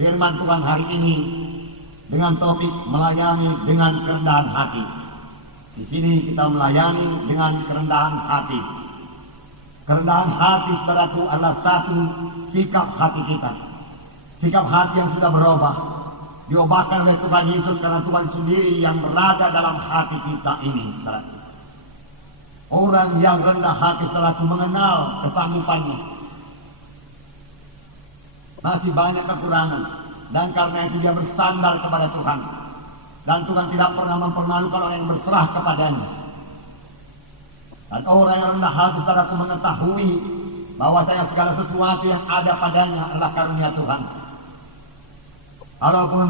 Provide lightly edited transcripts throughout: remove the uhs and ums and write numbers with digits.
firman Tuhan hari ini dengan topik melayani dengan kerendahan hati. Di sini kita melayani dengan kerendahan hati. Kerendahan hati, saudaraku, adalah satu sikap hati kita. Sikap hati yang sudah berubah, diubahkan oleh Tuhan Yesus karena Tuhan sendiri yang berada dalam hati kita ini, saudaraku. Orang yang rendah hati, saudaraku, mengenal kesanggupannya. Masih banyak kekurangan, dan karena itu dia bersandar kepada Tuhan. Dan Tuhan tidak pernah mempermalukan orang yang berserah kepadanya. Dan orang yang rendah hati, saudaraku, mengetahui bahwasanya segala sesuatu yang ada padanya adalah karunia Tuhan. Walaupun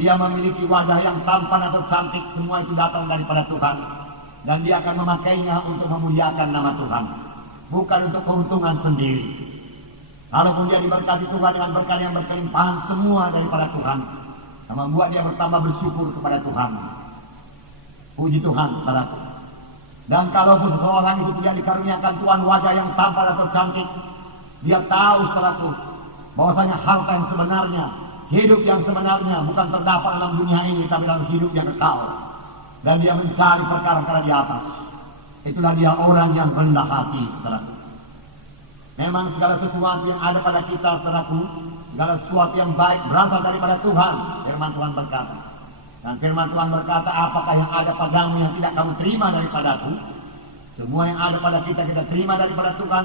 dia memiliki wajah yang tampan atau cantik, semua itu datang daripada Tuhan. Dan dia akan memakainya untuk memuliakan nama Tuhan, bukan untuk keuntungan sendiri. Walaupun dia diberkati Tuhan dengan berkat yang berkelimpahan, semua daripada Tuhan, yang membuat dia bertambah bersyukur kepada Tuhan. Puji Tuhan, saudaraku. Dan kalaupun seseorang itu tidak dikaruniakan Tuhan wajah yang tampan atau cantik, dia tahu, saudaraku, bahwasanya harta yang sebenarnya, hidup yang sebenarnya bukan terdapat dalam dunia ini, tapi dalam hidup yang kekal. Dan dia mencari perkara-perkara di atas. Itulah dia orang yang rendah hati, saudaraku. Memang segala sesuatu yang ada pada kita, saudaraku, segala sesuatu yang baik berasal daripada Tuhan. Firman Tuhan berkata. Dan firman Tuhan berkata, apakah yang ada padamu yang tidak kamu terima daripadaku? Semua yang ada pada kita terima daripada Tuhan.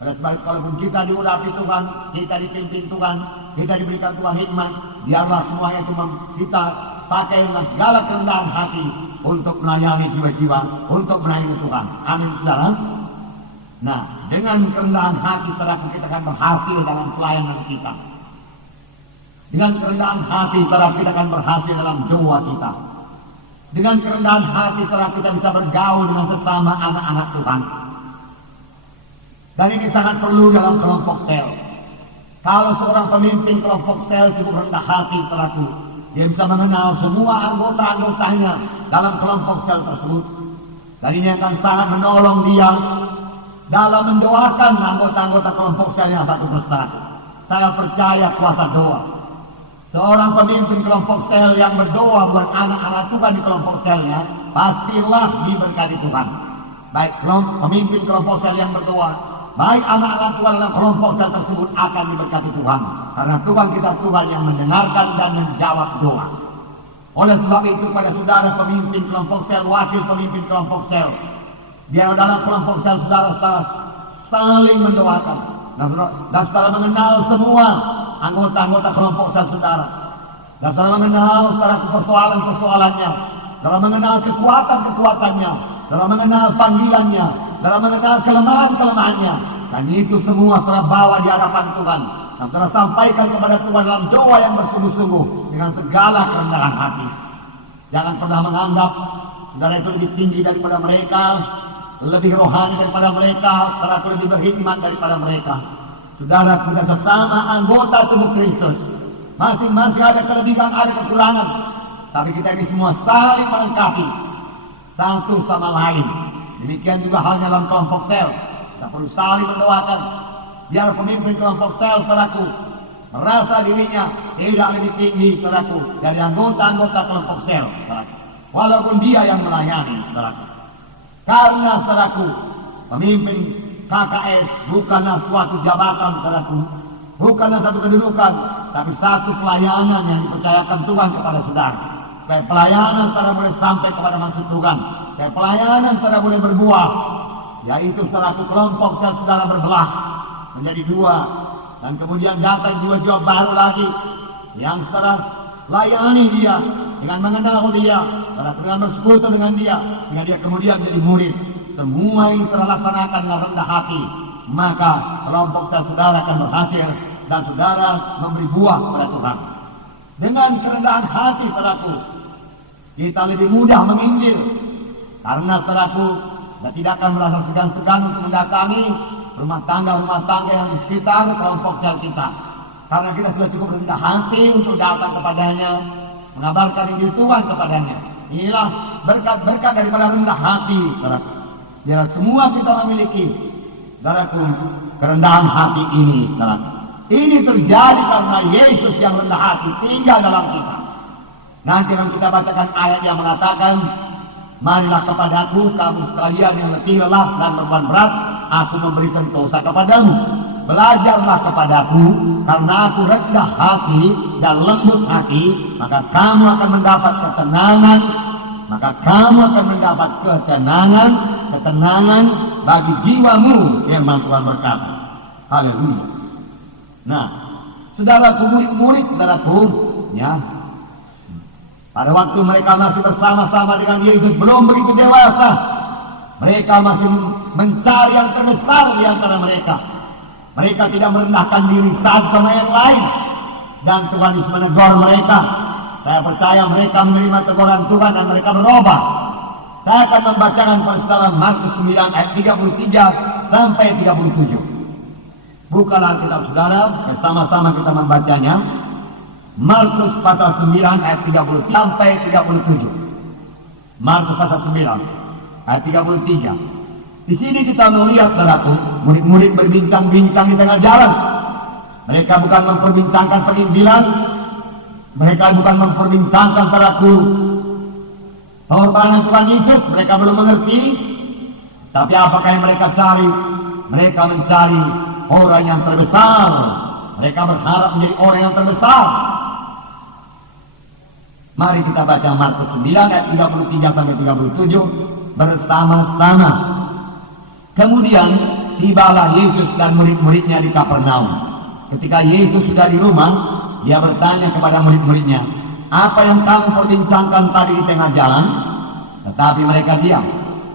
Pada sebab kalaupun kita diurapi Tuhan, kita dipimpin Tuhan, kita diberikan Tuhan hikmat, biarlah semuanya itu kita pakai dengan segala kerendahan hati untuk melayani jiwa-jiwa, untuk melayani Tuhan. Amin, saudara. Nah, dengan kerendahan hati, saudara, kita akan berhasil dalam pelayanan kita. Dengan kerendahan hati, saudara, kita akan berhasil dalam doa kita. Dengan kerendahan hati, saudara, kita bisa bergaul dengan sesama anak-anak Tuhan. Dan ini sangat perlu dalam kelompok sel. Kalau seorang pemimpin kelompok sel cukup rendah hati, saudaraku, dia bisa mengenal semua anggota-anggotanya dalam kelompok sel tersebut. Dan ini akan sangat menolong dia dalam mendoakan anggota-anggota kelompok selnya satu persatu. Saya percaya kuasa doa. Seorang pemimpin kelompok sel yang berdoa buat anak-anak Tuhan di kelompok selnya, pastilah diberkati Tuhan. Baik pemimpin kelompok sel yang berdoa, baik anak-anak Tuhan dalam kelompok sel tersebut akan diberkati Tuhan. Karena Tuhan kita Tuhan yang mendengarkan dan menjawab doa. Oleh sebab itu pada saudara pemimpin kelompok sel, wakil pemimpin kelompok sel, dia dalam kelompok sel saudara-saudara saling mendoakan. Dan saudara mengenal semua anggota-anggota kelompok sel saudara. Dan saudara mengenal persoalan-persoalannya. Saudara mengenal kekuatan-kekuatannya. Saudara mengenal panggilannya. Saudara mengenal kelemahan-kelemahannya. Dan itu semua saudara bawa di hadapan Tuhan. Dan saudara sampaikan kepada Tuhan dalam doa yang bersungguh-sungguh dengan segala kerendahan hati. Jangan pernah menganggap saudara itu lebih tinggi daripada mereka, lebih rohani daripada mereka, saudara lebih berhikmat daripada mereka. Saudara, kita sesama anggota tubuh Kristus, masing-masing ada kelebihan, ada kekurangan, tapi kita ini semua saling melengkapi satu sama lain. Demikian juga halnya dalam kelompok sel, kita perlu saling mendoakan biar pemimpin kelompok sel, saudaraku, merasa dirinya tidak lebih tinggi, saudaraku, dari anggota-anggota kelompok sel, saudaraku, walaupun dia yang melayani, saudaraku. Karena, saudaraku, pemimpin KKS bukanlah suatu jabatan, saudaraku, bukanlah satu kedudukan, tapi satu pelayanan yang dipercayakan Tuhan kepada saudara. Supaya pelayanan saudara boleh sampai kepada maksud Tuhan, supaya pelayanan saudara boleh berbuah, yaitu saudaraku kelompok sel saudara berbelah menjadi dua, dan kemudian datang jiwa-jiwa baru lagi yang saudara layani dia dengan mengenal dia, saudara dengan bersekutu dengan dia, sehingga dia kemudian menjadi murid. Semua yang terlaksanakan dengan rendah hati, maka kelompok sel saudara akan berhasil dan saudara memberi buah kepada Tuhan. Dengan kerendahan hati, saudaraku, kita lebih mudah menginjil, karena saudaraku, kita tidak akan merasa segan-segan untuk mendatangi rumah tangga yang di sekitar kelompok sel kita, karena kita sudah cukup rendah hati untuk datang kepadanya, mengabarkan Injil Tuhan kepadanya. Inilah berkat-berkat daripada rendah hati, saudaraku. Biar semua kita memiliki, saudaraku, kerendahan hati ini, saudaraku. Ini terjadi karena Yesus yang rendah hati tinggal dalam kita. Nanti akan kita bacakan ayat yang mengatakan, marilah kepadaku kamu sekalian yang letih lelah dan beban berat, aku memberi sentosa kepadamu. Belajarlah kepadaku, karena aku rendah hati dan lembut hati, maka kamu akan mendapat ketenangan. Maka kamu akan mendapat ketenangan bagi jiwamu, firman Tuhan berkata. Haleluya. Nah, saudaraku, murid-murid, saudaraku, ya, pada waktu mereka masih bersama-sama dengan Yesus, belum begitu dewasa, mereka masih mencari yang terbesar di antara mereka. Mereka tidak merendahkan diri satu sama yang lain, dan Tuhan Yesus menegur mereka. Saya percaya mereka menerima teguran Tuhan dan mereka berubah. Saya akan membacakan pada saudara Markus 9 ayat 33 sampai 37. Bukalah kitab saudara, sama-sama kita membacanya. Markus pasal 9 ayat 30 sampai 37. Markus pasal 9 ayat 33. Di sini kita melihat, saudaraku, murid-murid berbincang-bincang di tengah jalan. Mereka bukan memperbincangkan penginjilan, mereka bukan memperbincangkan, saudaraku, pengorbanan Tuhan Yesus. Mereka belum mengerti. Tapi apakah yang mereka cari? Mereka mencari orang yang terbesar. Mereka berharap menjadi orang yang terbesar. Mari kita baca Markus 9 ayat 33 sampai 37 bersama-sama. Kemudian tibalah Yesus dan murid-muridnya di Kapernaum. Ketika Yesus sudah di rumah, dia bertanya kepada murid-muridnya, apa yang kamu perbincangkan tadi di tengah jalan? Tetapi mereka diam.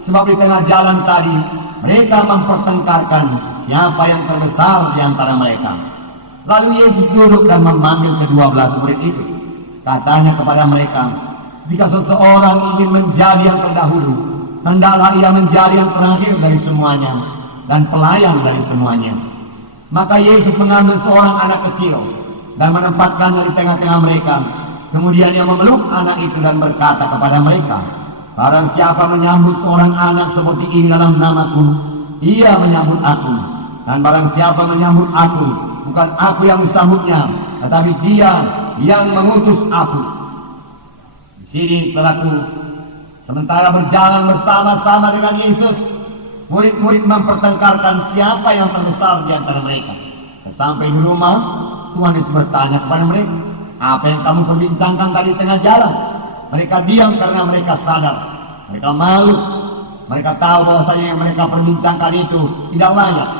Sebab di tengah jalan tadi mereka mempertengkarkan siapa yang terbesar di antara mereka. Lalu Yesus duduk dan memanggil ke-12 murid itu. Katanya kepada mereka, jika seseorang ingin menjadi yang terdahulu, hendaklah ia menjadi yang terakhir dari semuanya dan pelayan dari semuanya. Maka Yesus mengambil seorang anak kecil dan menempatkannya di tengah-tengah mereka. Kemudian ia memeluk anak itu dan berkata kepada mereka, barang siapa menyambut seorang anak seperti ini dalam namaku, ia menyambut aku. Dan barang siapa menyambut aku, bukan aku yang disambutnya, tetapi dia yang mengutus aku. Di sini, saudaraku, sementara berjalan bersama-sama dengan Yesus, murid-murid mempertengkarkan siapa yang terbesar di antara mereka. Sampai di rumah, Tuhan Yesus bertanya kepada mereka, apa yang kamu perbincangkan tadi tengah jalan? Mereka diam karena mereka sadar, mereka malu. Mereka tahu bahwasanya yang mereka perbincangkan itu tidak layak.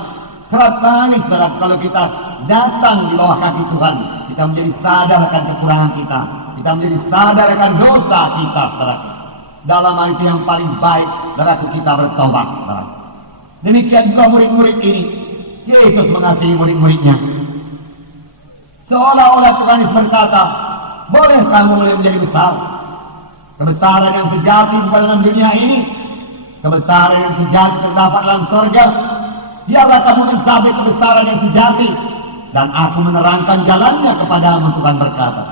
Kerat manis, saudara, kalau kita datang di bawah kaki Tuhan, kita menjadi sadar akan kekurangan kita, kita menjadi sadar akan dosa kita, saudara. Dalam hal itu yang paling baik, saudara, kita bertobat, saudara. Demikian juga murid-murid ini. Yesus mengasihi murid-muridnya. Seolah-olah Tuhan Yesus berkata, boleh kamu mulai menjadi besar. Kebesaran yang sejati bukan dalam dunia ini. Kebesaran yang sejati terdapat dalam surga. Biarlah kamu mencapai kebesaran yang sejati, dan aku menerangkan jalannya kepadamu, Tuhan berkata.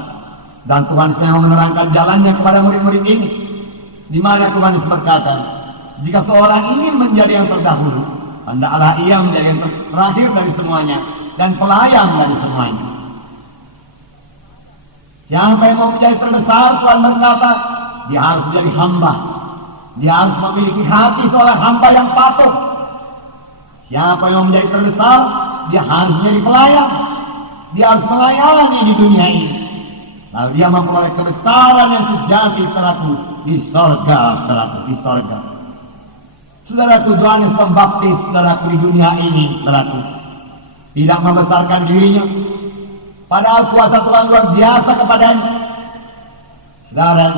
Dan Tuhan sedang menerangkan jalannya kepada murid-murid ini. Di mana Tuhan Yesus berkata, jika seorang ingin menjadi yang terdahulu, hendaklah ia menjadi yang terakhir dari semuanya dan pelayan dari semuanya. Siapa yang mau menjadi terbesar, Tuhan berkata, dia harus menjadi hamba. Dia harus memiliki hati seorang hamba yang patuh. Siapa yang mau menjadi terbesar, dia harus menjadi pelayan. Dia harus melayani di dunia ini. Lalu dia memperoleh kebesaran yang sejati, saudaraku, di sorga, saudaraku, di sorga. Saudaraku, Yohanes Pembaptis, saudaraku, di dunia ini, saudaraku, tidak membesarkan dirinya. Padahal kuasa Tuhan luar biasa kepadanya. Saudara,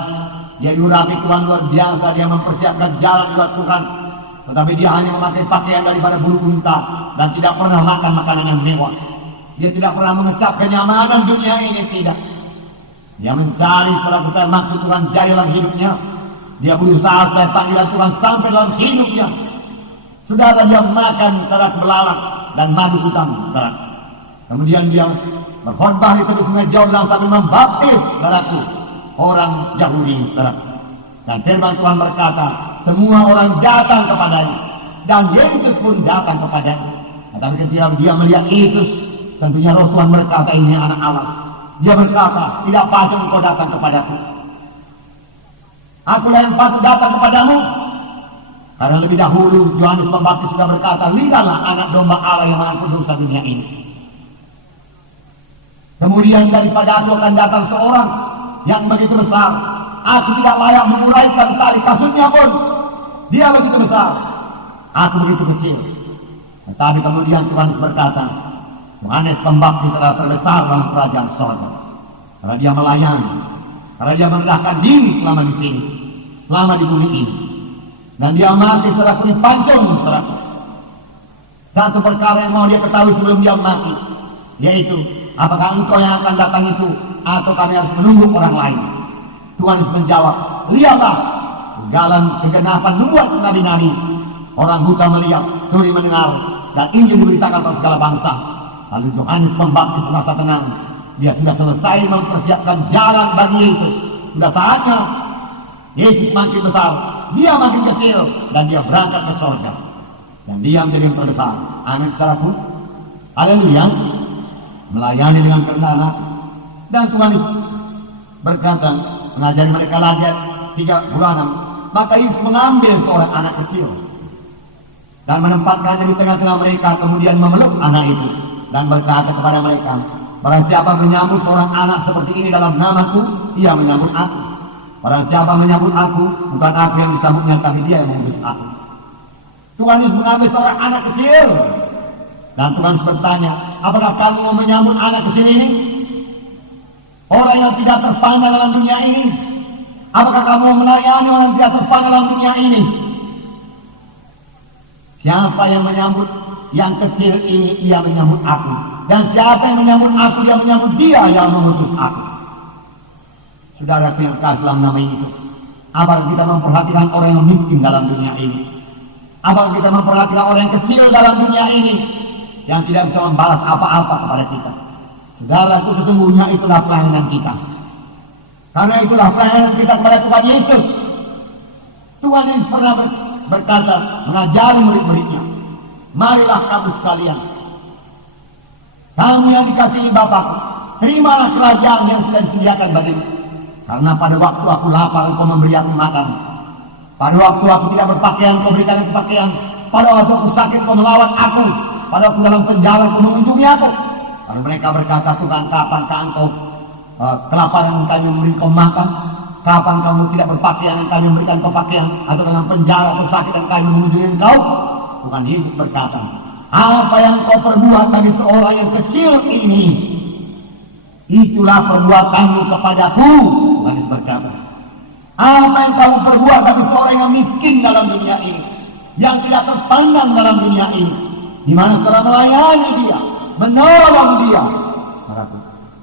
dia diurapi Tuhan luar biasa, dia mempersiapkan jalan buat Tuhan. Tetapi dia hanya memakai pakaian daripada bulu unta dan tidak pernah makan makanan yang mewah. Dia tidak pernah mengecap kenyamanan dunia ini, tidak. Dia mencari setelah kita maksud Tuhan jadi dalam hidupnya. Dia berusaha supaya panggilan Tuhan sampai dalam hidupnya. Saudara, dia makan terak belalang dan madu hutan, saudara. Kemudian dia berkhotbah di tepi sungai Yordan sambil membaptis, saudaraku, orang Yahudi, saudara. Dan firman Tuhan berkata, semua orang datang kepadanya, dan Yesus pun datang kepadanya. Tetapi ketika dia melihat Yesus, Tentunya roh Tuhan berkata, ini anak Allah. Dia berkata, tidak patut engkau datang kepadaku. Akulah yang patut datang kepadamu. Karena lebih dahulu Yohanes Pembaptis sudah berkata, lihatlah anak domba Allah yang mengampuni dosa dunia ini. Kemudian daripada aku akan datang seorang yang begitu besar. Aku tidak layak menguraikan tali kasutnya pun. Dia begitu besar, aku begitu kecil. Tetapi kemudian Tuhan berkata, Yohanes Pembaptis adalah terbesar dalam kerajaan surga. Karena dia melayani, karena dia merendahkan diri selama di sini, selama di bumi ini. Dan dia mati setelah dipancung. Satu perkara yang mau dia ketahui sebelum dia mati, yaitu apakah engkau yang akan datang itu, atau kami harus menunggu orang lain? Tuhan menjawab, lihatlah segala kegenapan nubuat nabi-nabi. Orang buta melihat, tuli mendengar, dan Injil diberitakan kepada segala bangsa. Lalu Yohanes Pembaptis merasa tenang. Dia sudah selesai mempersiapkan jalan bagi Yesus. Sudah saatnya Yesus makin besar, dia makin kecil, dan dia berangkat ke surga. Dan dia menjadi yang terbesar. Amin, saudaraku. Haleluya. Melayani dengan kerendahan hati. Dan Tuhan berkata, mengajari mereka lagi 3 bulanan. Maka Yesus mengambil seorang anak kecil dan menempatkannya di tengah-tengah mereka, kemudian memeluk anak itu dan berkata kepada mereka, barang siapa menyambut seorang anak seperti ini dalam namaku, ia menyambut aku. Barang siapa menyambut aku, bukan aku yang disambutnya, tapi dia yang mengutus aku. Tuhan Yesus mengambil seorang anak kecil dan Tuhan bertanya, apakah kamu mau menyambut anak kecil ini? Orang yang tidak terpandang dalam dunia ini. Apakah kamu mau melayani orang yang tidak terpandang dalam dunia ini? Siapa yang menyambut yang kecil ini, ia menyambut aku. Dan siapa yang menyambut aku, dia menyambut dia yang mengutus aku. Saudara yang kasih dalam nama Yesus, apakah kita memperhatikan orang yang miskin dalam dunia ini? Apakah kita memperhatikan orang yang kecil dalam dunia ini, yang tidak bisa membalas apa-apa kepada kita? Saudara, itu sesungguhnya itulah pelayanan kita. Karena itulah pelayanan kita kepada Tuhan Yesus. Tuhan Yesus pernah berkata, mengajari murid-muridnya, marilah kamu sekalian, kamu yang dikasihi Bapa, terimalah kerajaan yang sudah disediakan bagimu. Karena pada waktu aku lapar, engkau memberi aku makan. Pada waktu aku tidak berpakaian, engkau berikan aku pakaian. Pada waktu aku sakit, engkau melawat aku. Pada waktu dalam penjara, engkau mengunjungi aku. Lalu mereka berkata, Tuhan, kapankah engkau kelaparan yang kami memberi kau makan? Kapan kamu tidak berpakaian yang kami memberikan kau pakaian? Atau dalam penjara atau sakit yang kami mengunjungi engkau? Tuhan Yesus berkata, apa yang kau perbuat bagi seorang yang kecil ini, itulah perbuatanmu kepadaku. Tuhan Yesus berkata, apa yang kamu perbuat bagi seorang yang miskin dalam dunia ini, yang tidak terpandang dalam dunia ini, di mana saudara melayani dia, menolong dia,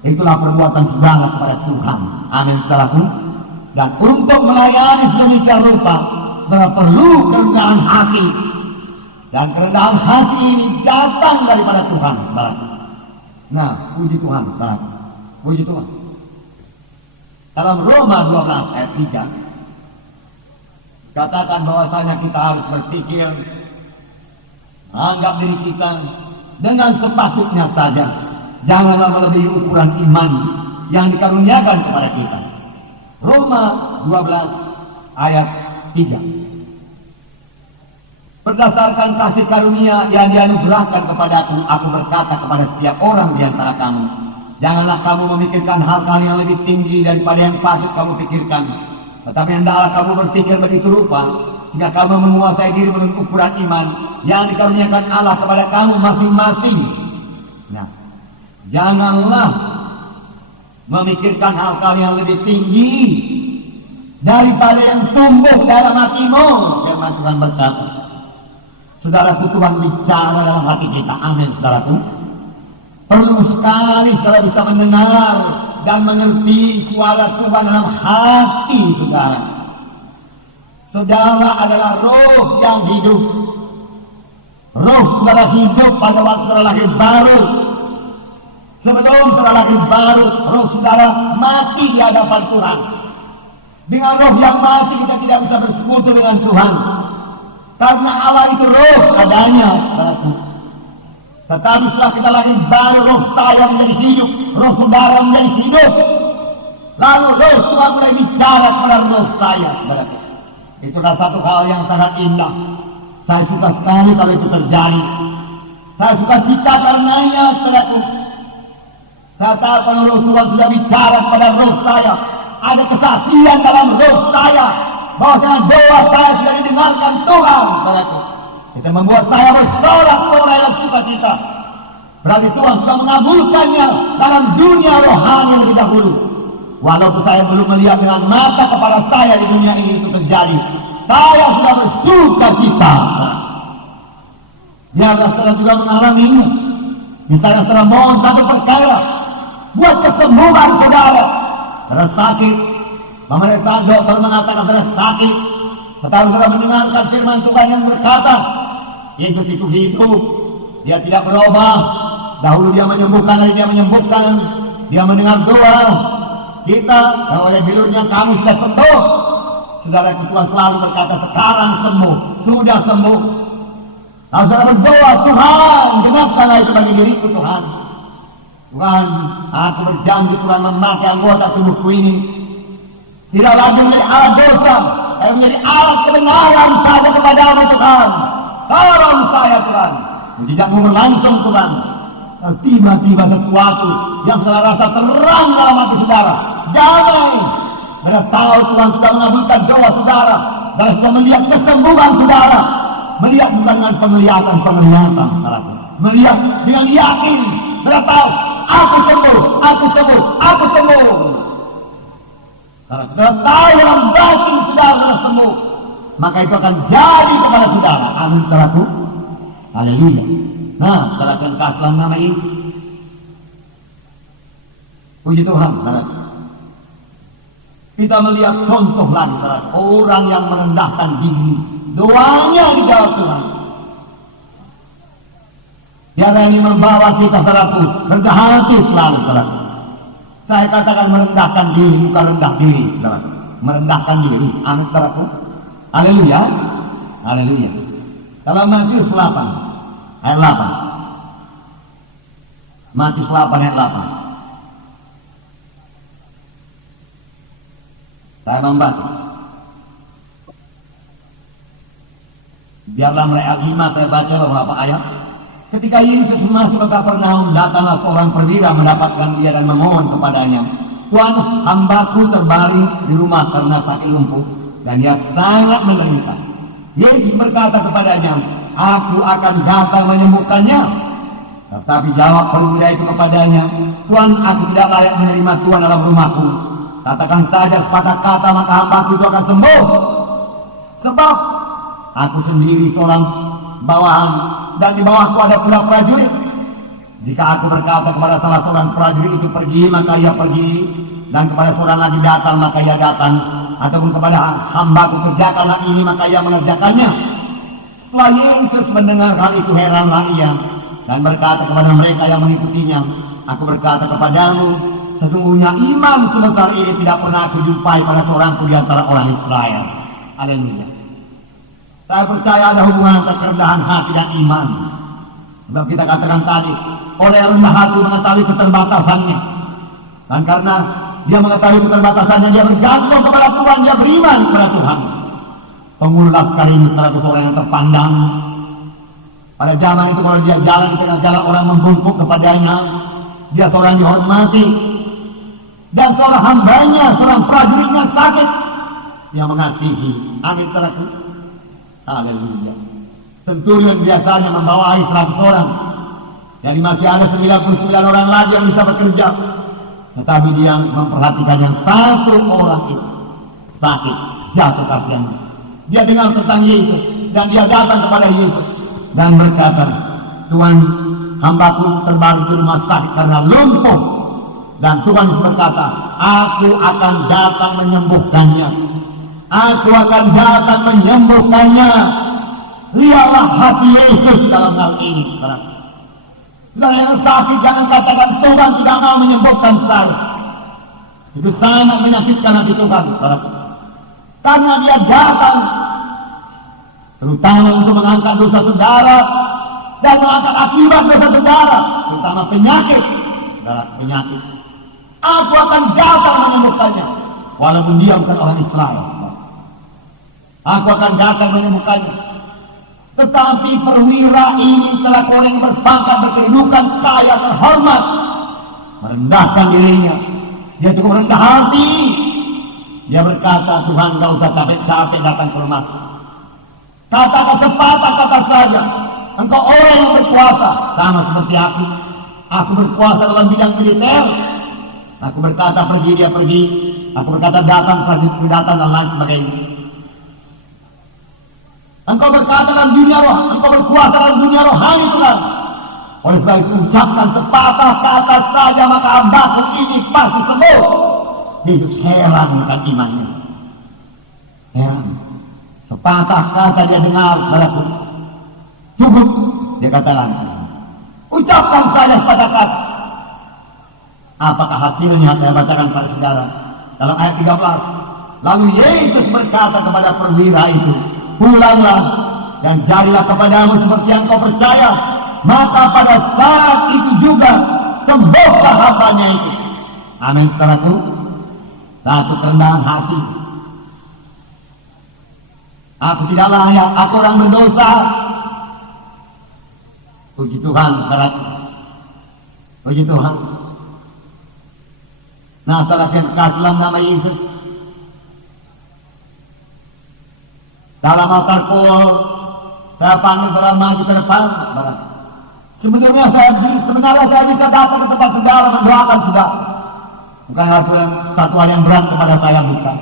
itulah perbuatan saudara kepada Tuhan. Amin, saudaraku. Dan untuk melayani sedemikian rupa, perlu kerendahan hati. Dan kerendahan hati ini datang daripada Tuhan, saudaraku. Nah, puji Tuhan, saudaraku. Puji Tuhan. Dalam Roma 12 ayat 3, katakan bahwasanya kita harus berpikir, anggap diri kita dengan sepatutnya saja. Janganlah melebihi ukuran iman yang dikaruniakan kepada kita. Roma 12 ayat 3. Berdasarkan kasih karunia yang dianugerahkan kepadaku, aku berkata kepada setiap orang di antara kamu, janganlah kamu memikirkan hal-hal yang lebih tinggi daripada yang patut kamu pikirkan. Tetapi hendaklah kamu berpikir begitu rupa, sehingga kamu menguasai diri menurut ukuran iman yang dikaruniakan Allah kepada kamu masing-masing. Nah, janganlah memikirkan hal-hal yang lebih tinggi daripada yang tumbuh dalam hatimu. Firman Tuhan berkata. Saudaraku, Tuhan bicara dalam hati kita. Amin, saudaraku. Perlu sekali saudara bisa mendengar dan mengerti suara Tuhan dalam hati saudara. Saudara adalah roh yang hidup. Roh saudara hidup pada waktu saudara lahir baru. Sebelum saudara lahir baru, roh saudara mati di hadapan Tuhan. Dengan roh yang mati kita tidak bisa bersekutu dengan Tuhan. Karena Allah itu roh adanya, saudaraku. Tetapi setelah kita lahir baru roh saya menjadi hidup, roh saudara menjadi hidup. Lalu roh Tuhan mulai bicara kepada roh saya. Itulah satu hal yang sangat indah. Saya suka sekali kalau itu terjadi. Saya suka cita karenanya, saudaraku. Saya tahu kalau roh Tuhan sudah bicara kepada roh saya, ada kesaksian dalam roh saya bahwa dengan doa saya sudah didengarkan Tuhan, saudaraku. Itu membuat saya bersorak-sorai dan sukacita. Berarti Tuhan sudah mengabulkannya dalam dunia rohani yang lebih dahulu. Walaupun saya belum melihat dengan mata kepada saya di dunia ini itu terjadi, saya sudah bersukacita. Biarlah saudara juga mengalaminya. Misalnya saudara mohon satu perkara, buat kesembuhan saudara. Saudara sakit, pada saat dokter mengatakan saudara sakit, tetapi saudara mendengarkan firman Tuhan yang berkata, Yesus itu hidup, dia tidak berubah. Dahulu dia menyembuhkan, hari dia menyembuhkan. Dia mendengar doa kita, dan oleh bilurnya kamu sudah sembuh. Saudara, Tuhan selalu berkata sekarang sembuh, sudah sembuh. Lalu saudara berdoa, Tuhan genapkanlah itu bagi diriku Tuhan. Tuhan, aku berjanji Tuhan memakai anggota tubuhku ini tidak lagi menjadi alat dosa, tapi menjadi alat kebenaran saja kepadamu Tuhan. Tolong saya Tuhan, menjejakmu berlangsung Tuhan. Dan tiba-tiba sesuatu yang saudara rasa terang dalam hati saudara, damai. Saudara tahu Tuhan sudah mengabulkan doa saudara, dan sudah melihat kesembuhan saudara. Melihat bukan dengan penglihatan, melihat dengan yakin. Saudara tahu, aku sembuh, aku sembuh, aku sembuh. Kalau saudara tahu dalam batin saudara sembuh, maka itu akan jadi kepada saudara. Amin, saudaraku. Haleluya. Nah, saudara kasih nama Yesus. Puji Tuhan, saudara. Kita melihat contoh lagi, saudara. Orang yang merendahkan diri, doanya dijawab Tuhan. Tiada ini membawa kita, saudaraku, rendah hati selalu, saudara. Saya katakan merendahkan diri, bukan rendah diri, saudara. Merendahkan diri. Amin, saudaraku. Haleluya. Haleluya. Dalam Matius 8 ayat 8. Matius 8 ayat 8. Saya membaca. Biarlah mereka lima, saya baca beberapa ayat. Ketika Yesus masuk ke Kapernaum, datanglah seorang perwira mendapatkan dia dan memohon kepadanya, Tuhan, hambaku terbaring di rumah karena sakit lumpuh, dan dia sangat menderita. Yesus berkata kepadanya, aku akan datang menyembuhkannya. Tetapi jawab perwira itu kepadanya, Tuhan, aku tidak layak menerima Tuhan dalam rumahku. Katakan saja sepatah kata, maka hambaku itu akan sembuh. Sebab aku sendiri seorang bawahan, dan di bawahku ada pula prajurit. Jika aku berkata kepada salah seorang prajurit itu pergi, maka ia pergi, dan kepada seorang lagi datang, maka ia datang, ataupun kepada hambaku kerjakanlah ini, maka ia mengerjakannya. Setelah Yesus mendengar hal itu, heranlah ia dan berkata kepada mereka yang mengikutinya, aku berkata kepadamu, sesungguhnya iman sebesar ini tidak pernah aku jumpai pada seorang pun di antara orang Israel. Haleluya. Saya percaya ada hubungan antara kerendahan hati dan iman. Sebab kita katakan tadi, oleh rendah hati mengetahui keterbatasannya, dan karena dia mengetahui keterbatasannya, dia bergantung kepada Tuhan, dia beriman kepada Tuhan. Penghulu laskar ini terlalu seorang yang terpandang. Pada zaman itu kalau dia jalan di tengah jalan, orang membungkuk kepadanya. Dia seorang dihormati. Dan seorang hambanya, seorang prajuritnya sakit, dia mengasihi. Amin, saudaraku. Haleluya. Centurion biasanya membawahi 100 orang. Jadi masih ada 99 orang lagi yang bisa bekerja. Tetapi dia memperhatikan yang satu orang itu sakit, jatuh kasihan. Dia dengar tentang Yesus dan dia datang kepada Yesus dan berkata, Tuhan, hambaku terbaring di rumah sakit karena lumpuh. Dan Tuhan berkata, aku akan datang menyembuhkannya. Aku akan datang menyembuhkannya. Lihatlah hati Yesus dalam hal ini. Dan yang sakit jangan katakan Tuhan tidak mau menyembuhkan saya. Itu sangat menyakitkan hati Tuhan. Karena dia datang terutama untuk mengangkat dosa saudara, dan mengangkat akibat dosa saudara, terutama penyakit. Saudara, penyakit. Aku akan datang menyembuhkannya, walaupun dia bukan orang Israel. Aku akan datang menyembuhkannya. Tetapi perwira ini telah orang berpangkat, berkedudukan, kaya, terhormat, merendahkan dirinya. Dia cukup rendah hati. Dia berkata, Tuhan, gak usah capek-capek datang ke rumah. Katakan sepatah kata saja, engkau orang yang berkuasa, sama seperti aku. Aku berkuasa dalam bidang militer. Aku berkata pergi, dia pergi. Aku berkata datang, dia datang, dan lain sebagainya. Engkau berkata dalam dunia roh, engkau berkuasa dalam dunia rohani, Tuhan. Oleh sebab itu ucapkan sepatah kata saja, maka hambaku ini pasti sembuh. Yesus heran dengan imannya. Heran. Sepatah kata dia dengar, saudaraku. Cukup, dia katakan. Ucapkan saja sepatah kata. Apakah hasilnya? Saya bacakan pada saudara dalam ayat 13. Lalu Yesus berkata kepada perwira itu, pulanglah dan jadilah kepadamu seperti yang kau percaya. Maka pada saat itu juga sembuhlah hambanya itu. Amin, saudaraku. Satu kerendahan hati. Aku tidak layak, aku orang berdosa. Puji Tuhan, saudaraku. Puji Tuhan. Nah, saudara yang kasih dalam nama Yesus, dalam Al-Quran saya panggil saudara maju ke depan. Sebenarnya saya bisa datang ke tempat saudara mendoakan saudara. Bukan satu hal yang berat kepada saya, bukan.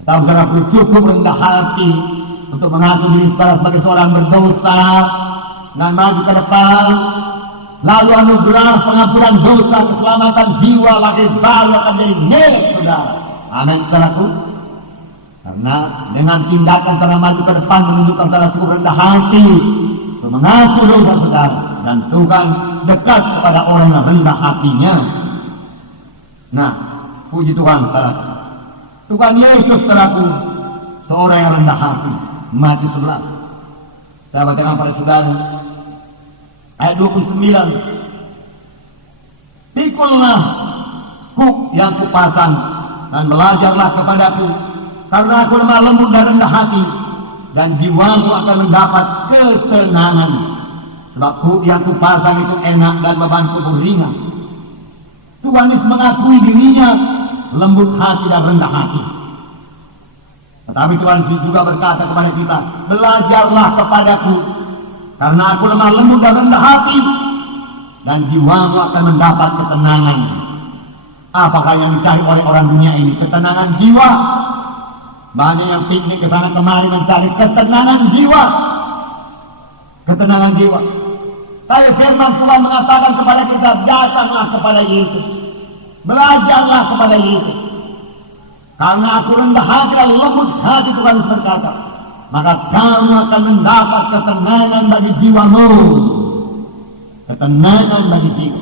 Tetapi saudara perlu cukup rendah hati untuk mengaku diri saudara sebagai seorang berdosa dan maju ke depan. Lalu anugerah pengampunan dosa, keselamatan jiwa, lahir baru akan menjadi milik saudara. Amin, saudaraku. Karena dengan tindakan saudara maju ke depan menunjukkan saudara cukup rendah hati untuk mengaku dosa saudara, dan Tuhan dekat kepada orang yang rendah hatinya. Nah, puji Tuhan, saudara. Tuhan Yesus, saudaraku, seorang yang rendah hati. Matius 11. Saya bacakan pada saudara ayat 29. Pikullah kuk yang kupasang dan belajarlah kepadaku, karena aku lemah lembut dan rendah hati, dan jiwamu akan mendapat ketenangan. Sebab kuk yang kupasang itu enak dan bebanku ringan. Tuhan Yesus mengakui dirinya lembut hati dan rendah hati. Tetapi Tuhan Yesus juga berkata kepada kita, belajarlah kepadaku, karena aku lemah lembut dan rendah hati, dan jiwamu akan mendapat ketenangan. Apakah yang dicari oleh orang dunia ini? Ketenangan jiwa. Banyak yang piknik ke sana kemari mencari ketenangan jiwa. Ketenangan jiwa. Tapi firman Tuhan mengatakan kepada kita, datanglah kepada Yesus. Belajarlah kepada Yesus. Karena aku rendah hati dan lembut hati, Tuhan berkata, maka kamu akan mendapat ketenangan bagi jiwamu. Ketenangan bagi jiwa.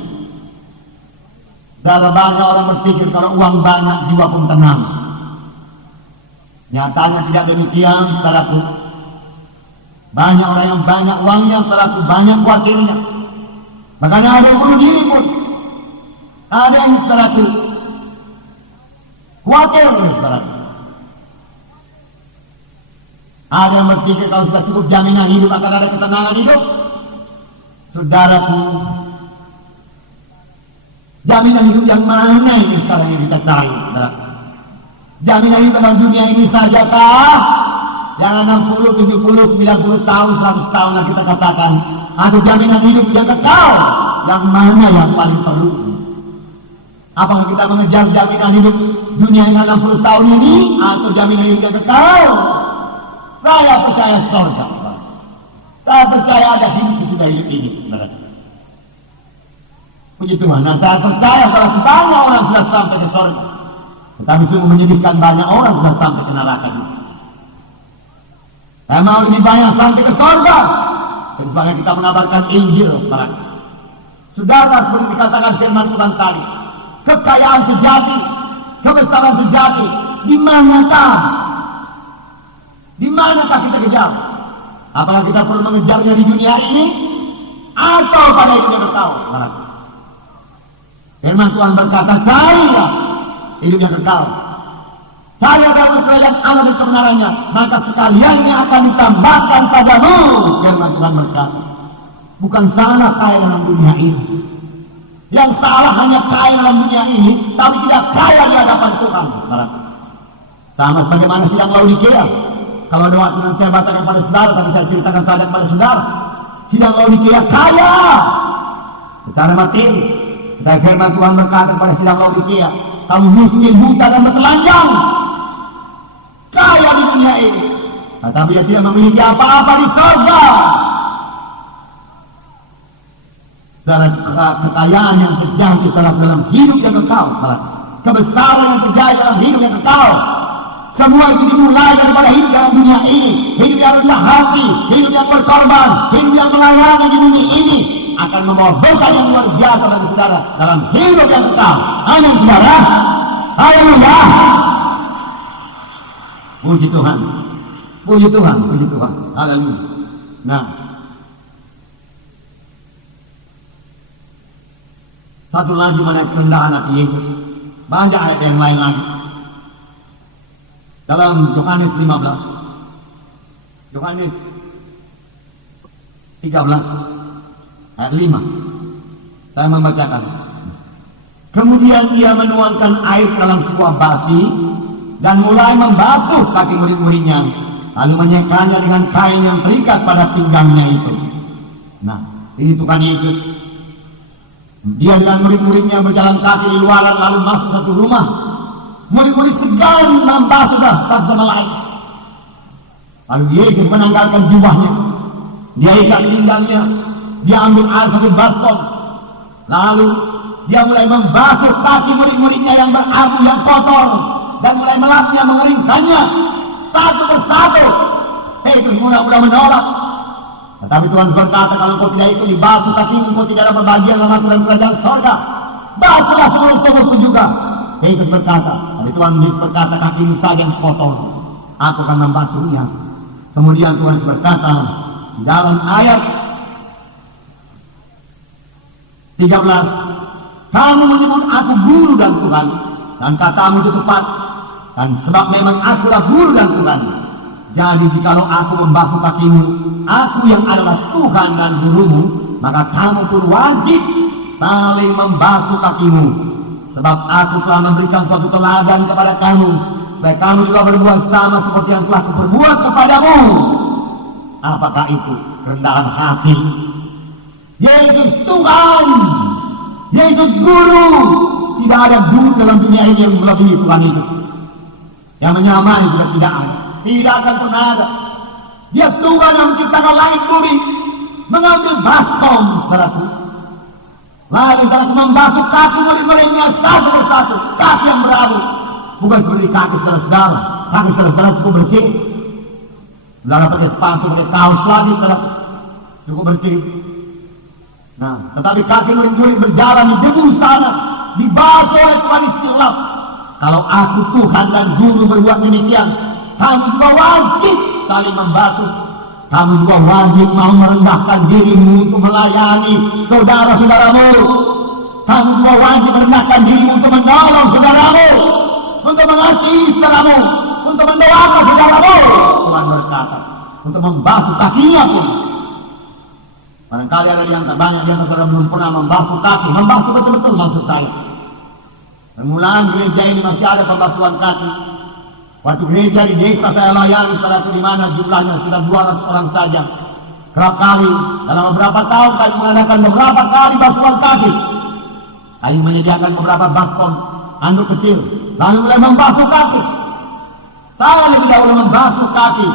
Dalam banyak orang berpikir kalau uang banyak jiwa pun tenang. Nyatanya tidak demikian, saudaraku. Banyak orang yang banyak uangnya, saudaraku, banyak khawatirnya. Makanya ada yang bunuh diri pun. Ada yang, saudaraku, khawatir, saudaraku. Ada yang berpikir kalau sudah cukup jaminan hidup akan ada ketenangan hidup. Saudaraku, jaminan hidup yang mana ini sekarang yang kita cari, saudaraku? Jaminan hidup dalam dunia ini saja kah? Yang 60, 70, 90 tahun, 100 tahun yang kita katakan. Atau jaminan hidup yang kekal? Yang mana yang paling perlu? Apakah kita mengejar jaminan hidup dunia yang 60 tahun ini? Atau jaminan hidup yang kekal? Saya percaya surga. Saya percaya ada hidup sesudah hidup ini. Puji Tuhan. Nah, saya percaya kalau banyak orang sudah sampai ke surga. Tetapi sungguh menyedihkan, banyak orang sudah sampai ke neraka juga. Saya mau lebih banyak sampai ke surga. Sebagai kita mengabarkan Injil, saudara, seperti dikatakan firman Tuhan tadi, kekayaan sejati, kebesaran sejati, di manakah? Di manakah kita kejar? Apakah kita perlu mengejarnya di dunia ini? atau pada hidup yang kekal. Firman Tuhan berkata, carilah hidup yang kekal. Cari dalam kerajaan Allah dan kebenarannya, maka sekaliannya akan ditambahkan padamu. Firman Tuhan berkata, bukan salah kaya dalam dunia ini. Yang salah hanya kaya dalam dunia ini, tapi tidak kaya di hadapan Tuhan. Sama sebagaimana sidang Laodikia. Kalau doa Tuhan saya bacakan pada saudara, tapi saya ceritakan saja kepada saudara. Sidang Laodikia kaya secara materi. Dan firman Tuhan berkata kepada sidang Laodikia, kamu miskin, buta dan bertelanjang, kaya di dunia ini, tetapi dia tidak memiliki apa-apa di surga. Dalam kekayaan yang sejati dalam hidup yang kekal, kebesaran yang terjadi dalam hidup yang kekal, semua itu dimulai daripada hidup dalam dunia ini. Hidup yang rendah hati, hidup yang berkorban, hidup yang melayani di dunia ini akan membawa berkah yang luar biasa bagi saudara dalam hidup yang kekal. Amin saudara. Haleluya. Puji Tuhan. Puji Tuhan, puji Tuhan. Haleluya. Nah, satu lagi mengenai kerendahan hati Yesus. Banyak ayat yang lain lagi. Dalam Yohanes 15, Yohanes 13 ayat 5, saya membacakan. Kemudian ia menuangkan air dalam sebuah basi dan mulai membasuh kaki murid-muridnya, lalu menyekanya dengan kain yang terikat pada pinggangnya itu. Nah, ini Tuhan Yesus. Dia dengan murid-muridnya berjalan kaki di luar, lalu masuk satu rumah. Murid-murid segan membasuh satu sama lain. Lalu Yesus menanggalkan jubahnya, dia ikat pinggangnya, dia ambil air satu baskom, lalu dia mulai membasuh kaki murid-muridnya yang berabu, yang kotor, dan mulai melapnya, mengeringkannya satu persatu. Itu mula-mula menolak. Tetapi Tuhan berkata, kalau kau tidak ikut dibasuh kakimu, kau tidak ada bagian dalam aku dan kerajaan sorga. Basuhlah seluruh tubuhku juga. Yesus berkata, tapi Tuhan Yesus berkata, kakimu saja yang kotor, aku akan membasuhnya. Kemudian Tuhan berkata dalam ayat 13, kamu menyebut aku guru dan Tuhan, dan katamu itu tepat, dan sebab memang akulah guru dan Tuhan. Jadi jikalau aku membasuh kakimu, aku yang adalah Tuhan dan gurumu, maka kamu pun wajib saling membasuh kakimu. Sebab aku telah memberikan suatu teladan kepada kamu, supaya kamu juga berbuat sama seperti yang telah kuperbuat kepadamu. Apakah itu? Kerendahan hati. Yesus Tuhan, Yesus Guru. Tidak ada guru dalam dunia ini yang melebihi Tuhan Yesus. Yang menyamai juga tidak ada. Tidak akan pernah ada. Dia Tuhan yang menciptakan langit bumi, mengambil baskom, saudaraku. Lalu saudaraku membasuh kaki murid-muridnya satu persatu, kaki yang berabu. Bukan seperti kaki saudara-saudara. Kaki saudara-saudara cukup bersih. Saudara pakai sepatu, pakai kaos lagi, saudara, cukup bersih. Nah, tetapi kaki murid-murid berjalan di debu sana, dibasuh oleh Tuhan istilah. Kalau aku Tuhan dan Guru berbuat demikian, kamu juga wajib saling membasuh. Kamu juga wajib mau merendahkan dirimu untuk melayani saudara-saudaramu. Kamu juga wajib merendahkan dirimu untuk menolong saudaramu, untuk mengasihi saudaramu, untuk mendoakan saudaramu. Tuhan berkata, untuk membasuh kakinya pun. Barangkali ada yang banyak di antara saudara belum pernah membasuh kaki. Membasuh betul-betul maksud saya. Permulaan gereja ini masih ada pembasuhan kaki. Waktu gereja di desa saya layani, saudaraku, di mana jumlahnya sudah 200 orang saja. Kerap kali dalam beberapa tahun kami mengadakan beberapa kali basuhan kaki. Kami menyediakan beberapa baskom, anduk kecil, lalu mulai membasuh kaki. Saya lebih dahulu membasuh kaki,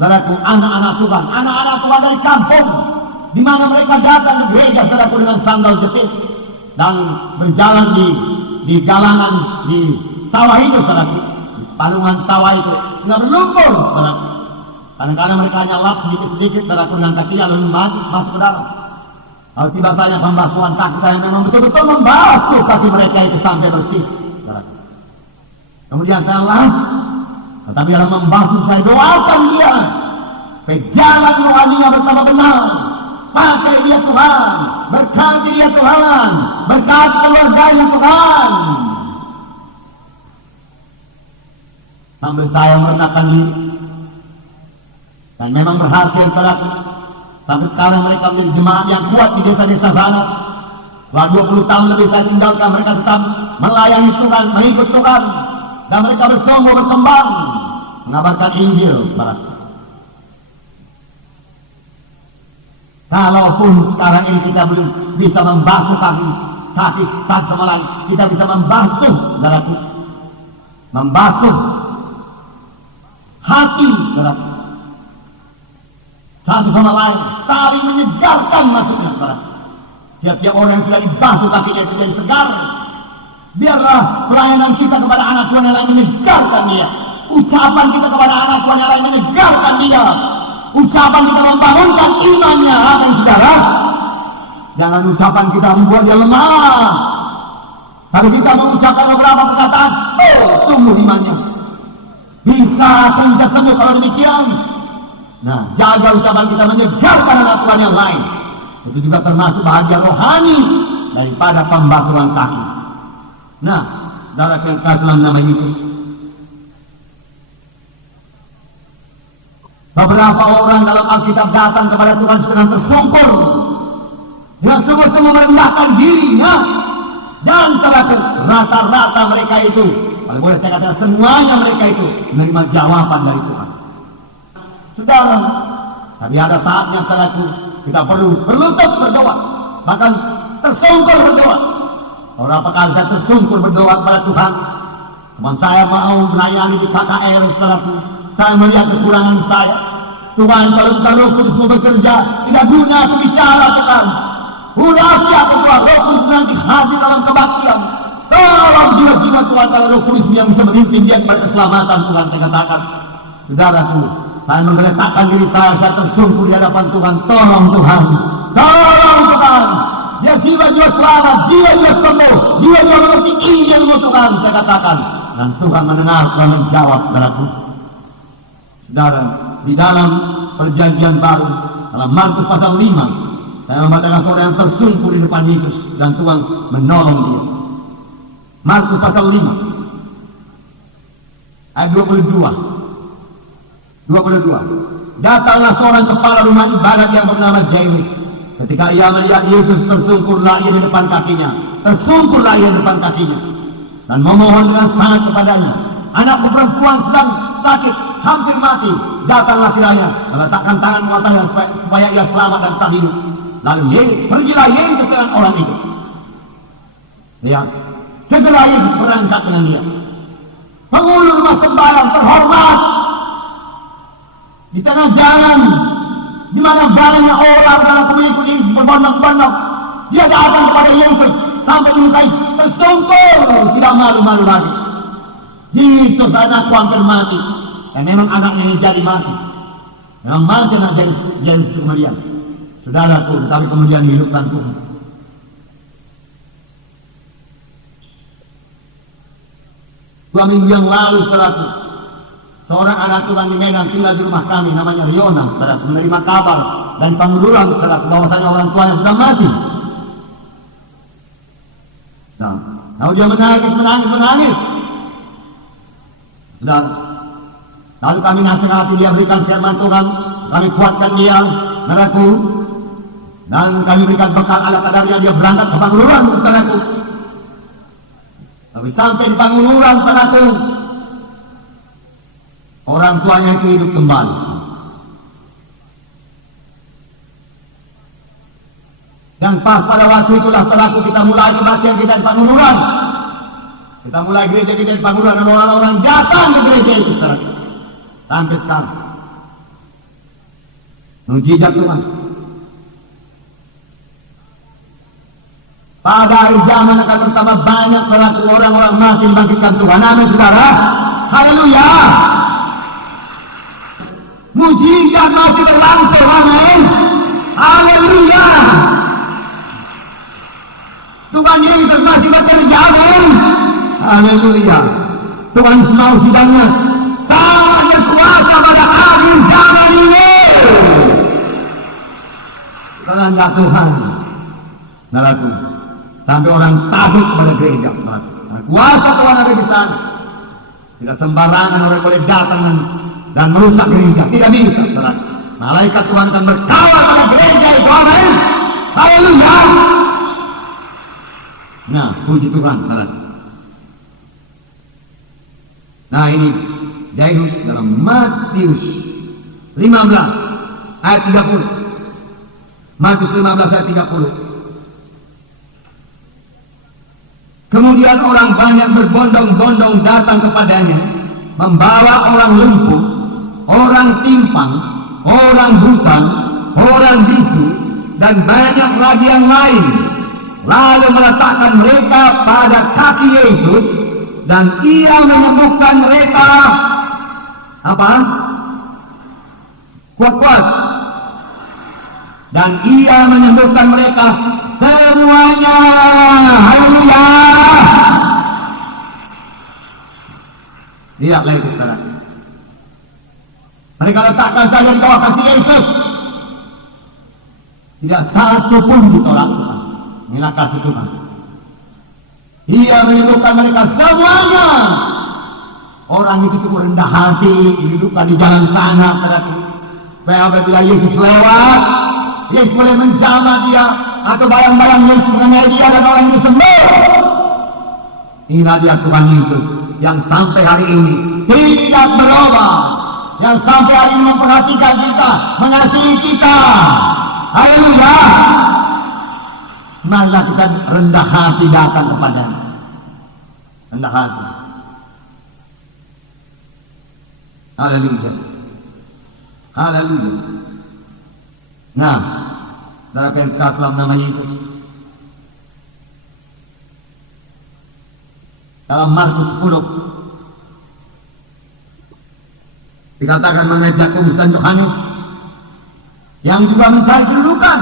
saudaraku, anak-anak Tuhan, anak-anak Tuhan dari kampung, di mana mereka datang ke gereja, saudaraku, dengan sandal jepit dan berjalan di jalanan, di sawah itu, saudaraku, di palungan sawah itu sudah berlumpur, saudaraku. Kadang-kadang mereka hanya lap sedikit-sedikit, saudaraku, dengan kaki lalu masuk ke dalam. Kalau tiba saja pembasuhan kaki, saya memang betul-betul membasuh kaki mereka itu sampai bersih, saudaraku. Kemudian saya lap, tetapi dalam membasuh saya doakan dia, pejalan rohaninya bersama benar, pakai dia Tuhan, berkati dia Tuhan, berkati keluarganya Tuhan. Sambil saya merendahkan diri, dan memang berhasil saudaraku. Sampai sekarang mereka menjadi jemaat yang kuat di desa-desa sana. Setelah 20 tahun lebih saya tinggalkan, mereka tetap melayani Tuhan, mengikut Tuhan, dan mereka bertumbuh berkembang mengabarkan Injil saudaraku. Kalaupun sekarang ini kita belum bisa membasuh kaki satu sama lain, kita bisa membasuh saudaraku, membasuh hati saudaraku, satu sama lain, saling menyegarkan maksudnya saudaraku. Tiap-tiap orang yang sudah dibasuh kakinya itu jadi segar. Biarlah pelayanan kita kepada anak Tuhan yang lain menyegarkan dia, ucapan kita kepada anak Tuhan yang lain menyegarkan dia, ucapan kita membangunkan imannya. Apa yang saudara? Jangan ucapan kita membuat dia lemah. Tapi kita mengucapkan beberapa perkataan, oh tumbuh imannya. Bisa sembuh kalau demikian. Nah, jaga ucapan kita menyegarkan anak Tuhan yang lain. Itu juga termasuk bahagia rohani daripada pembasuhan kaki. Nah, saudara yang kasih dalam nama Yesus, beberapa orang dalam Alkitab datang kepada Tuhan sedang tersungkur, yang semua merendahkan dirinya, dan rata-rata mereka itu, kalau boleh saya katakan semuanya mereka itu menerima jawaban dari Tuhan. Saudara, tapi ada saatnya saudaraku, kita perlu berlutut berdoa, bahkan tersungkur berdoa. Beberapa kali saya tersungkur berdoa kepada Tuhan. Teman saya mau melayani di KKR, saudaraku, saya melihat kekurangan saya. Tuhan, kalau bukan Roh Kudus mau bekerja, tidak guna aku bicara Tuhan. Urapi aku Tuhan, Roh Kudus nanti hadir dalam kebaktian. Tolong jiwa-jiwa Tuhan, kalau Roh Kudus yang bisa memimpin dia kepada keselamatan Tuhan. Saya katakan, saudaraku, saya menggeletakkan diri saya tersungkur di hadapan Tuhan. Tolong Tuhan, tolong Tuhan, biar jiwa-jiwa selamat, jiwa-jiwa sembuh, jiwa-jiwa mengerti Injil-Mu Tuhan. Saya katakan, dan Tuhan mendengar dan menjawab saudaraku. Saudara, di dalam perjanjian baru, dalam Markus pasal 5, saya membacakan seorang yang tersungkur di depan Yesus dan Tuhan menolong dia. Markus pasal 5 ayat 22. Datanglah seorang kepala rumah ibadat yang bernama Jairus. Ketika ia melihat Yesus, tersungkurlah ia di depan kakinya, dan memohon dengan sangat kepadanya. Anakku perempuan sedang sakit, hampir mati. Datanglah kiranya, meletakkan tangan mengatanya supaya ia selamat dan tak hidup. Lalu pergilah Yesus dengan orang itu. Lihat, segera Yesus berangkat dengan dia. Penghulu rumah sembahyang terhormat di tengah jalan, di mana banyaknya orang dalam pengikut Yesus berbondong-bondong, dia datang kepada Yesus sampai dilukai, tersungkur, tidak malu-malu lagi. Yesus, anakku hampir mati. Dan memang anaknya ini jadi mati. Memang mati anak Jairus kemudian. Saudaraku, tapi kemudian hidupkan Tuhan. Dua minggu yang lalu, saudaraku, seorang anak Tuhan di Medan tinggal di rumah kami, namanya Riona, saudaraku, menerima kabar dan penguluran, saudaraku, bahwasanya orang tuanya sudah mati. Nah, lalu dia menangis. Dan lalu kami nasihati dia, berikan firman Tuhan, kami kuatkan dia, saudaraku, dan kami berikan bekal ala kadarnya. Dia berangkat ke Panguluran, saudaraku. Tapi sampai di Panguluran, saudaraku, orang tuanya itu hidup kembali. Dan pas pada waktu itulah, saudaraku, kita mulai kebaktian kita di Panguluran. Kita mulai gereja kita di Panguluran, dan orang-orang datang ke gereja itu, saudaraku. Sampai sekarang. Mujizat Tuhan. Pada akhir zaman akan bertambah banyak orang-orang makin bangkitkan Tuhan. Amin, saudara. Haleluya. Mujizat masih berlangsung. Amin. Haleluya. Tuhan Yesus masih bekerja. Amin. Haleluya. Tuhan mau sidangnya sangat berkuasa pada akhir zaman ini. Dengan kehendak Tuhan. Saudaraku, sampai orang takut pada gereja. Kuasa Tuhan ada di sana. Tidak sembarangan orang boleh datang dan merusak gereja. Tidak bisa, saudara. Malaikat Tuhan akan berkawal pada gereja itu. Amin. Haleluya. Nah, puji Tuhan, saudara. Nah, ini Jairus dalam Matius 15 ayat 30. Matius 15 ayat 30. Kemudian orang banyak berbondong-bondong datang kepadanya, membawa orang lumpuh, orang timpang, orang buta, orang bisu, dan banyak lagi yang lain. Lalu meletakkan mereka pada kaki Yesus, dan ia menyembuhkan mereka. Apa? Kuat-kuat. Dan ia menyembuhkan mereka semuanya. Haleluya. Lihatlah itu, saudara. Mereka letakkan saja di bawah kaki Yesus. Tidak satu pun ditolak Tuhan. Inilah kasih Tuhan. Ia menyembuhkan mereka semuanya. Orang itu cukup rendah hati, didudukkan di jalan sana, saudara. Apabila Yesus lewat, Yesus boleh menjamah dia, atau bayang-bayang Yesus mengenai dia dan orang itu sembuh. Inilah dia Tuhan Yesus yang sampai hari ini tidak berubah, yang sampai hari ini memperhatikan kita, mengasihi kita. Haleluya. Marilah kita rendah hati datang kepadanya. Rendah hati. Haleluya. Haleluya. Nah, dalam perkara dalam nama Yesus. Dalam Markus 10 dikatakan mengenai Yakobus dan Yohanes yang juga mencari kedudukan.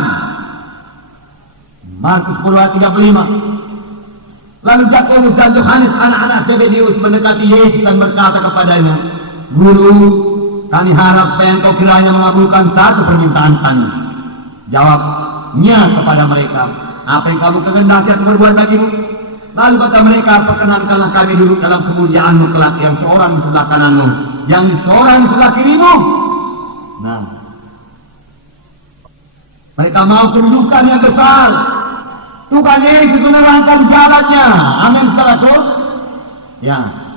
Markus 10 ayat 35. Lalu Yakobus dan Yohanes anak-anak Zebedeus mendekati Yesus dan berkata kepadanya, Guru, kami harap supaya engkau kiranya mengabulkan satu permintaan kami. Jawabnya kepada mereka, apa yang kamu kehendaki aku berbuat bagimu? Lalu kata mereka, perkenankanlah kami duduk dalam kemuliaanmu kelak, yang seorang di sebelah kananmu, yang seorang di sebelah kirimu. Nah, mereka mau kedudukan yang besar. Tuhan Yesus menerangkan jalannya. Amin, saudaraku. Ya.